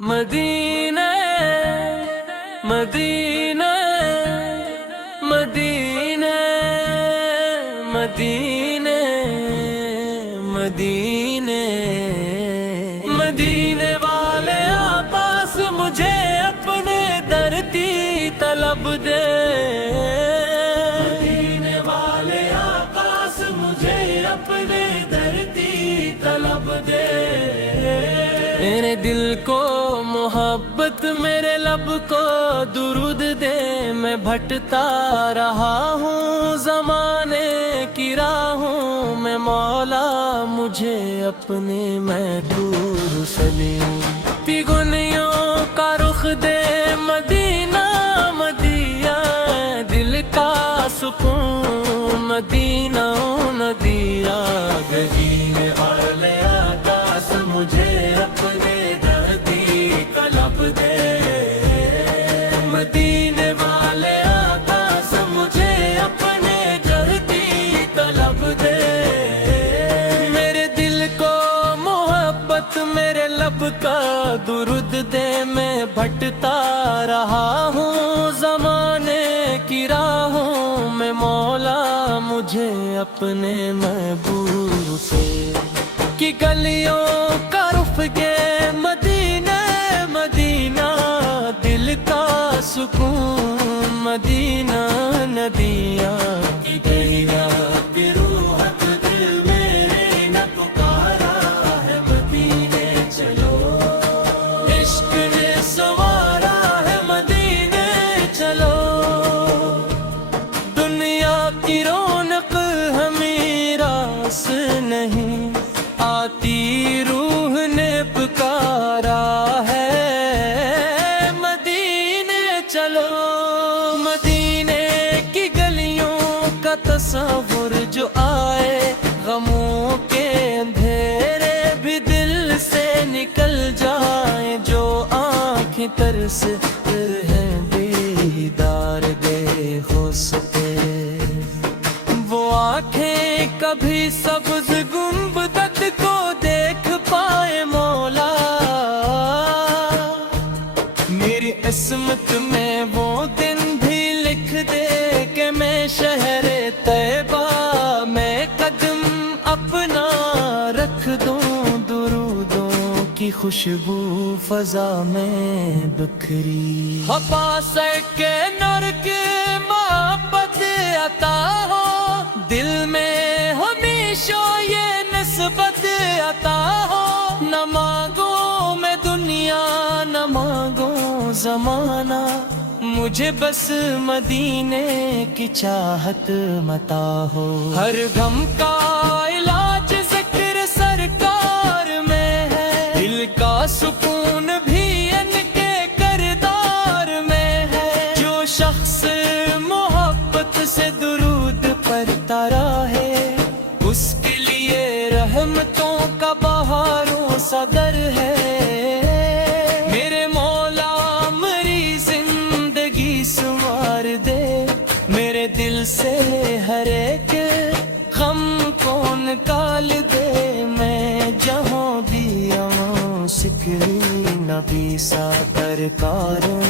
مدینہ مدینہ مدینہ مدینہ مدینہ مدینے والے پاس مجھے اپنے درتی طلب دے، مدینے والے پاس مجھے اپنے درتی طلب دے، میرے دل کو محبت میرے لب کو درود دے، میں بھٹتا رہا ہوں زمانے کی راہوں میں، مولا مجھے اپنے محبوب سلیم پیگنیوں کا رخ دے، مدینہ مدینہ دل کا سکون، مدینہ ندیہ گجینے والے آکاش مجھے اپنے دردی طلب دے، مدینے والے آکاش مجھے اپنے دردی طلب دے، میرے دل کو محبت میرے لب کا درود دے، میں بھٹتا رہا ہوں زمانے کی راہوں میں، مولا مجھے اپنے محبوب سے کی گلیوں کا رخ دے، مدینہ مدینہ دل کا سکون، مدینہ ندیہ کی گیا روحت دل میرے نہ پکارا ہے، مدینے چلو عشق نے سوارا ہے، مدینے چلو دنیا کی رونق ہمیں راس نہیں آتی، روح نے پکارا ہے، مدینے چلو، مدینے کی گلیوں کا تصور جو آئے، غموں کے اندھیرے بھی دل سے نکل جائیں، جو آنکھیں ترس ہیں دیدار دے ہو سکے، وہ آنکھیں کبھی سبز گنبد کو دیکھ پائے، مولا میری قسمت میں وہ دن بھی لکھ دے کہ میں شہر طیبہ میں قدم اپنا رکھ دوں، درودوں کی خوشبو فضا میں بکھری، پاس کے نر کے محبت عطا ہو، دل میں ہمیشہ یہ نسبت عطا ہو، نہ مانگوں میں دنیا نہ مانگوں زمانہ، مجھے بس مدینے کی چاہت متا ہو، ہر غم کا علاج ذکر سرکار میں ہے، دل کا سکون بھی ان کے کردار میں ہے، جو شخص محبت سے درود پڑھتا رہے، اس کے لیے رحمتوں کا بہاروں صدر ہے، میرے مولا میری زندگی سنوار دے، میرے دل سے ہر ایک غم کو نکال دے، میں جہاں بھی آؤں سکری نبی سا درکاروں،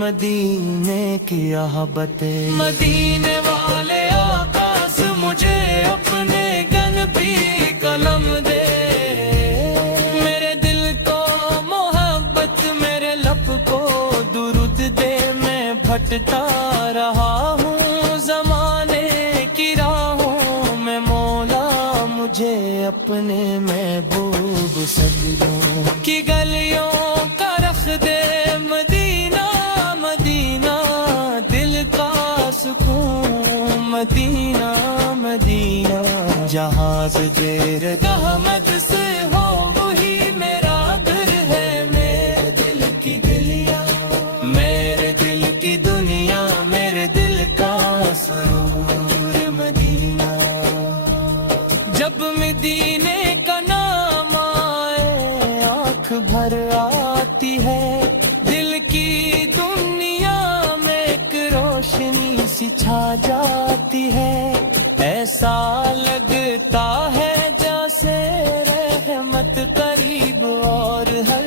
مدینے کی احبت، مدینے والے آکاش مجھے اپنے گن بھی قلم دے، میرے دل کو محبت میرے لب کو درود دے، میں بھٹتا رہا ہوں زمانے کی راہوں میں، مولا مجھے اپنے محبوب سجدوں کی گلیوں کا رخ دے، مدینہ مدینہ دل کا سکون، مدینہ مدینہ جہاز دیر احمد سے ہو وہی میرا گھر ہے، میرے دل کی دلیا میرے دل کی دنیا، میرے دل کا سرور مدینہ، جب مدینے کا نام آئے آنکھ بھر آتی ہے، دل کی دنیا میں ایک روشنی سی چھا جاتی ہے، ایسا لگتا ہے جیسے رحمت قریب اور ہر